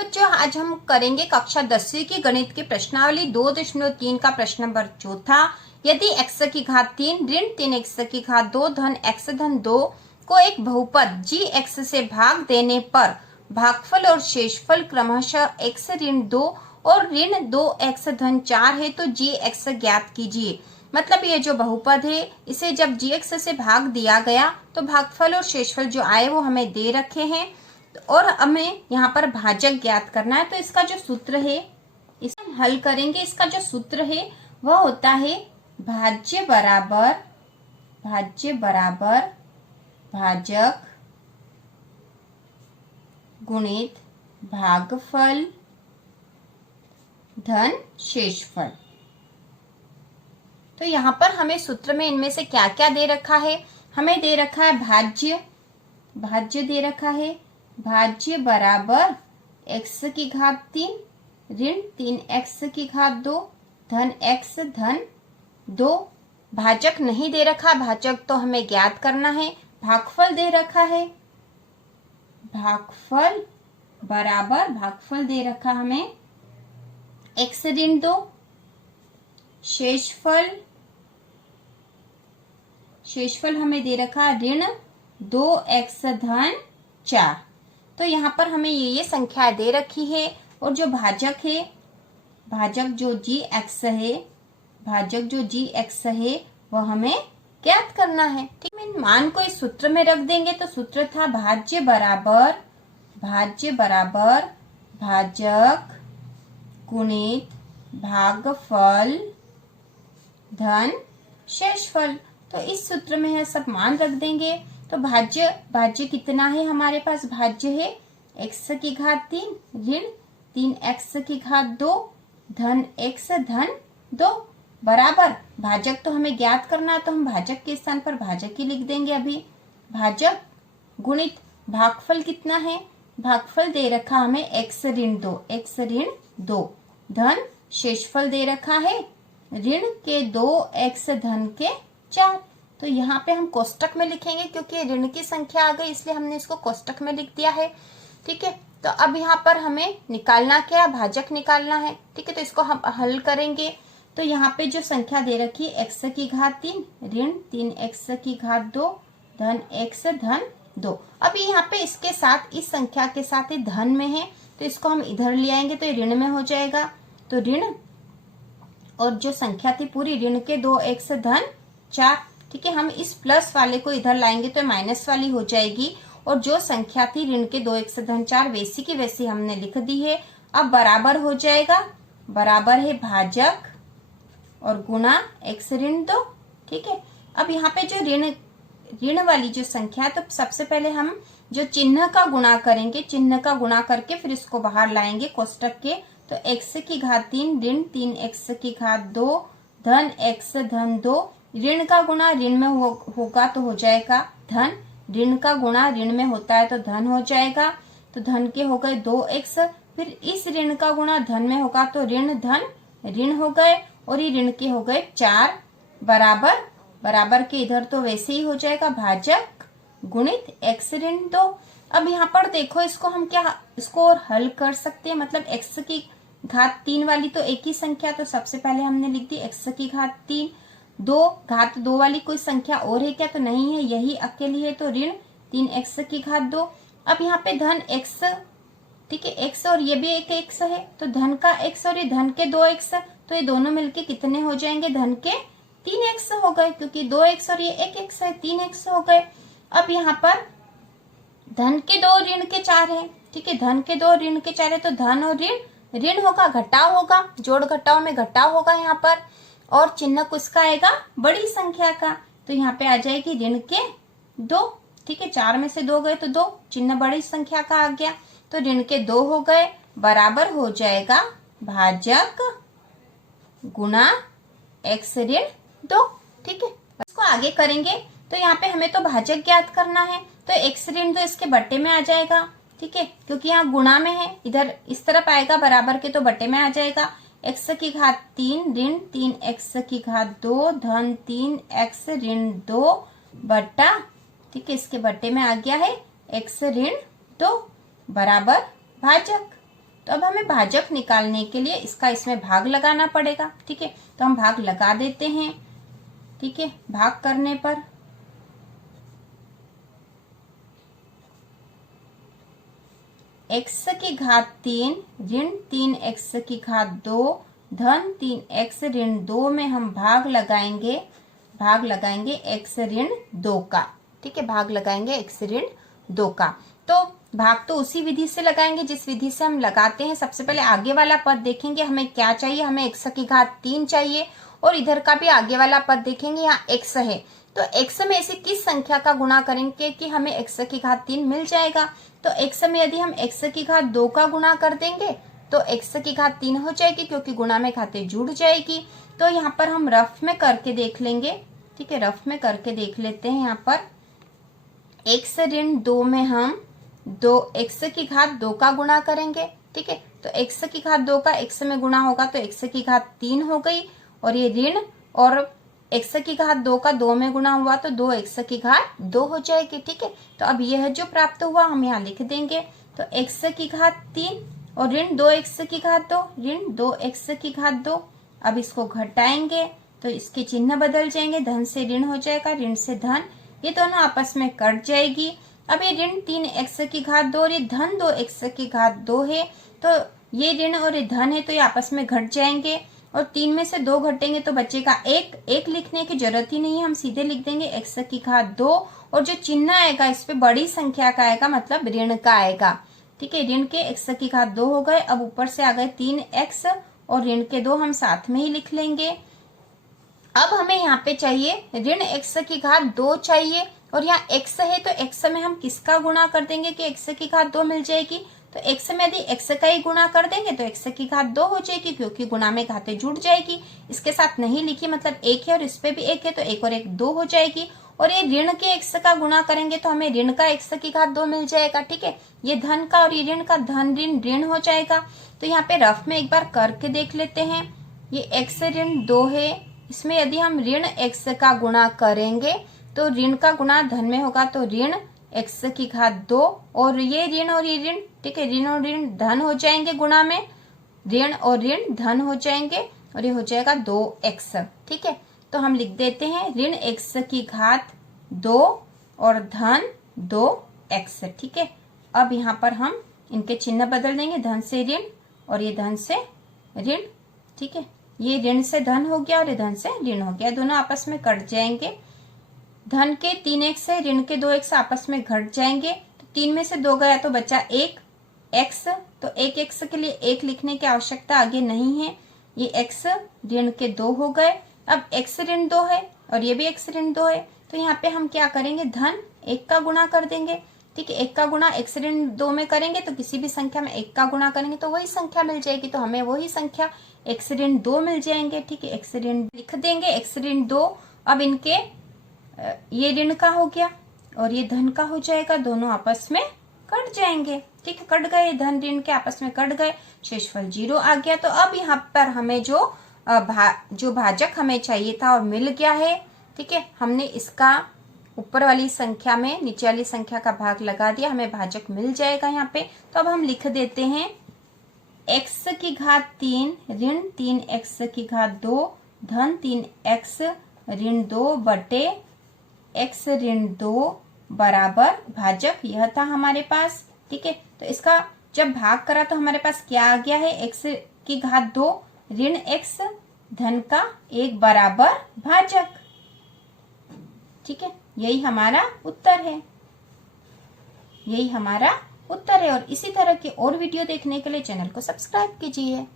बच्चों, आज हम करेंगे कक्षा 10वीं की गणित की प्रश्नावली 2.3 का प्रश्न नंबर चौथा। यदि x की घात 3 ऋण 3x की घात 2 धन x धन 2 को एक बहुपद g से भाग देने पर भागफल और शेषफल क्रमशः x ऋण 2 और ऋण 2x धन 4 है तो g ज्ञात कीजिए। मतलब ये जो बहुपद है इसे जब g से भाग दिया गया तो भागफल और शेषफल जो आए वो हमें दे रखे हैं और हमें यहाँ पर भाजक ज्ञात करना है। तो इसका जो सूत्र है इसे हम हल करेंगे। इसका जो सूत्र है वह होता है भाज्य बराबर भाजक गुणित भागफल धन शेषफल। तो यहाँ पर हमें सूत्र में इनमें से क्या क्या दे रखा है। हमें दे रखा है भाज्य दे रखा है भाज्य बराबर x की घात 3 ऋण 3x की घात 2 धन x धन 2। भाजक नहीं दे रखा, भाजक तो हमें ज्ञात करना है। भागफल दे रखा है, भागफल बराबर भागफल दे रखा हमें x ऋण 2। शेषफल हमें दे रखा ऋण 2x धन 4। तो यहाँ पर हमें ये संख्या दे रखी है और जो भाजक है, भाजक जो gx है वह हमें ज्ञात करना है। ठीक है, मान को इस सूत्र में रख देंगे तो सूत्र था भाज्य बराबर भाजक गुणित भागफल धन शेषफल। तो इस सूत्र में है सब मान रख देंगे। तो भाज्य कितना है हमारे पास, भाज्य है x की घात 3 ऋण 3x की घात 2 धन x धन 2 बराबर भाजक तो हमें ज्ञात करना है तो हम भाजक के स्थान पर भाजक ही लिख देंगे अभी। भाजक गुणित भागफल कितना है, भागफल दे रखा हमें x ऋण 2 धन शेषफल दे रखा है ऋण के 2x धन के 4। तो यहाँ पे हम कोष्टक में लिखेंगे क्योंकि ऋण की संख्या आ गई इसलिए हमने इसको कोष्टक में लिख दिया है। ठीक है, तो अब यहाँ पर हमें निकालना क्या, भाजक निकालना है। ठीक है, तो इसको हम हल करेंगे। तो यहाँ पे जो संख्या दे रखी है x की घात 3 ऋण 3x की घात 2 धन x धन 2। अब यहाँ पे इसके साथ इस संख्या के साथ ही धन में है तो इसको हम इधर ले आएंगे तो ऋण में हो जाएगा। तो ऋण और जो संख्या थी पूरी ऋण के 2x धन 4। ठीक है, हम इस प्लस वाले को इधर लाएंगे तो माइनस वाली हो जाएगी और जो संख्या थी ऋण के 2x धन 4 वैसी की वैसी हमने लिख दी है। अब बराबर हो जाएगा, बराबर है भाजक और गुणा x ऋण 2। ठीक है, अब यहाँ पे जो ऋण वाली जो संख्या है तो सबसे पहले हम जो चिन्ह का गुणा करेंगे, चिन्ह का गुणा करके फिर इसको बाहर लाएंगे कोष्टक के। तो x की घात 3 ऋण 3x की घात 2 धन x धन 2। ऋण का गुणा ऋण में होगा तो हो जाएगा धन, ऋण का गुणा ऋण में होता है तो धन हो जाएगा। तो धन के हो गए 2x, फिर इस ऋण का गुणा धन में होगा तो ऋण धन ऋण हो गए और ये ऋण के हो गए 4 बराबर के इधर तो वैसे ही हो जाएगा भाजक गुणित x ऋण 2। अब यहाँ पर देखो इसको हम इसको और हल कर सकते हैं। मतलब x की घात 3 वाली तो एक ही संख्या, तो सबसे पहले हमने लिख दी x की घात 3। घात 2 वाली कोई संख्या और है क्या, तो नहीं है, यही अकेली है तो ऋण 3x की घात 2। अब यहाँ पे धन x, ठीक है, x और ये भी एक x है तो धन का x और ये धन के 2x, तो ये दोनों मिलके कितने हो जाएंगे, धन के 3x हो गए क्योंकि 2x और ये 1x है, 3x हो गए। अब यहाँ पर धन के 2 ऋण के 4 है। ठीक है, धन के 2 ऋण के 4 है तो धन और ऋण होगा, घटाव होगा, जोड़ घटाव में घटाव होगा यहाँ पर। और चिन्ह किसका आएगा, बड़ी संख्या का, तो यहाँ पे आ जाएगी ऋण के 2। ठीक है, 4 में से 2 गए तो 2, चिन्ह बड़ी संख्या का आ गया तो ऋण के 2 हो गए, बराबर हो जाएगा भाजक गुणा x ऋण 2। ठीक है, इसको आगे करेंगे तो यहाँ पे हमें तो भाजक ज्ञात करना है तो x ऋण 2 इसके बट्टे में आ जाएगा। ठीक है, क्योंकि यहाँ गुणा में है, इधर इस तरफ आएगा बराबर के तो बट्टे में आ जाएगा। x की घात 3 ऋण 3x की घात 2 धन 3x ऋण 2 बट्टा, ठीक है, इसके बट्टे में आ गया है x ऋण 2 बराबर भाजक। तो अब हमें भाजक निकालने के लिए इसका इसमें भाग लगाना पड़ेगा। ठीक है, तो हम भाग लगा देते हैं। ठीक है, भाग करने पर x की घात 3 ऋण 3x की घात 2 धन 3x ऋण 2 में हम भाग लगाएंगे x ऋण 2 का। ठीक है, भाग लगाएंगे x ऋण 2 का। तो भाग तो उसी विधि से लगाएंगे जिस विधि से हम लगाते हैं। सबसे पहले आगे वाला पद देखेंगे, हमें क्या चाहिए, हमें x की घात 3 चाहिए और इधर का भी आगे वाला पद देखेंगे, यहाँ x है। तो x में ऐसी किस संख्या का गुणा करेंगे कि हमें x की घात 3 मिल जाएगा। तो x में यदि हम x की घात 2 का गुणा कर देंगे तो x की घात 3 हो जाएगी, क्योंकि गुणा में घातें जुड़ जाएगी। तो यहाँ पर हम रफ में करके देख लेंगे। ठीक है, रफ में करके देख लेते हैं। यहाँ पर x ऋण 2 में हम x की घात 2 का गुणा करेंगे। ठीक है, तो x की घात 2 का x में गुणा होगा तो x की घात 3 हो गई, और ये ऋण और x की घात 2 का 2 में गुणा हुआ तो 2x की घात 2 हो जाएगी। ठीक है, तो अब यह जो प्राप्त हुआ हम यहाँ लिख देंगे। तो x की घात 3 और ऋण 2x की घात 2, ऋण 2x की घात 2। अब इसको घटाएंगे तो इसके चिन्ह बदल जाएंगे, धन से ऋण हो जाएगा, ऋण से धन, ये दोनों आपस में कट जाएगी। अब ये ऋण 3x की घात 2 और ये धन 2x की घात 2 है, तो ये ऋण और ये धन है तो ये आपस में घट जाएंगे, और 3 में से 2 घटेंगे तो बचेगा 1। 1 लिखने की जरूरत ही नहीं है, हम सीधे लिख देंगे x की घात 2, और जो चिन्ह आएगा इस पे बड़ी संख्या का आएगा, मतलब ऋण का आएगा। ठीक है, ऋण के x की घात 2 हो गए। अब ऊपर से आ गए 3x और ऋण के 2 हम साथ में ही लिख लेंगे। अब हमें यहाँ पे चाहिए ऋण x की घात 2 चाहिए, और यहाँ x है तो x में हम किसका गुणा कर देंगे कि x की घात 2 मिल जाएगी। तो x में यदि x का ही गुणा कर देंगे तो x की घात 2 हो जाएगी, क्योंकि गुणा में घातें जुड़ जाएगी। इसके साथ नहीं लिखी, मतलब 1 है और इस पे भी 1 है, तो 1 और 1 2 हो जाएगी। और ये ऋण के x का गुणा करेंगे तो हमें ऋण का x की घात 2 मिल जाएगा। ठीक है, ये धन का और ये ऋण का धन ऋण ऋण हो जाएगा। तो यहाँ पे रफ में एक बार करके देख लेते हैं। ये x ऋण 2 है, इसमें यदि हम ऋण x का गुणा करेंगे तो ऋण का गुणा धन में होगा, तो ऋण x की घात 2 और ये ऋण और ये ऋण। ठीक है, ऋण और ऋण धन हो जाएंगे, गुणा में ऋण और ऋण धन हो जाएंगे, और ये हो जाएगा 2x। ठीक है, तो हम लिख देते हैं ऋण x की घात 2 और धन 2x। ठीक है, अब यहाँ पर हम इनके चिन्ह बदल देंगे, धन से ऋण और ये धन से ऋण। ठीक है, ये ऋण से धन हो गया और ये धन से ऋण हो गया, दोनों आपस में कट जाएंगे। धन के 3x से ऋण के 2x आपस में घट जाएंगे, तो 3 में से 2 गया तो बचा 1x। तो 1x के लिए 1 लिखने की आवश्यकता आगे नहीं है, ये x ऋण के 2 हो गए। अब x ऋण 2 है और ये भी x ऋण 2 है, तो यहाँ पे हम क्या करेंगे, धन 1 का गुणा कर देंगे। ठीक है, 1 का गुणा x ऋण 2 में करेंगे तो किसी भी संख्या में 1 का गुणा करेंगे तो वही संख्या मिल जाएगी, तो हमें वही संख्या x ऋण 2 मिल जाएंगे। ठीक है, x ऋण लिख देंगे, x ऋण 2। अब इनके ये ऋण का हो गया और ये धन का हो जाएगा, दोनों आपस में कट जाएंगे। ठीक है, कट गए, धन ऋण के आपस में कट गए, शेषफल 0 आ गया। तो अब यहाँ पर हमें जो भाजक हमें चाहिए था और मिल गया है। ठीक है, हमने इसका ऊपर वाली संख्या में नीचे वाली संख्या का भाग लगा दिया, हमें भाजक मिल जाएगा यहाँ पे। तो अब हम लिख देते हैं x की घात 3 ऋण 3x की घात 2 धन 3x ऋण 2 बटे x ऋण 2 बराबर भाजक, यह था हमारे पास। ठीक है, तो इसका जब भाग करा तो हमारे पास क्या आ गया है, x की घात 2 ऋण x धन का 1 बराबर भाजक। ठीक है, यही हमारा उत्तर है, यही हमारा उत्तर है। और इसी तरह के और वीडियो देखने के लिए चैनल को सब्सक्राइब कीजिए।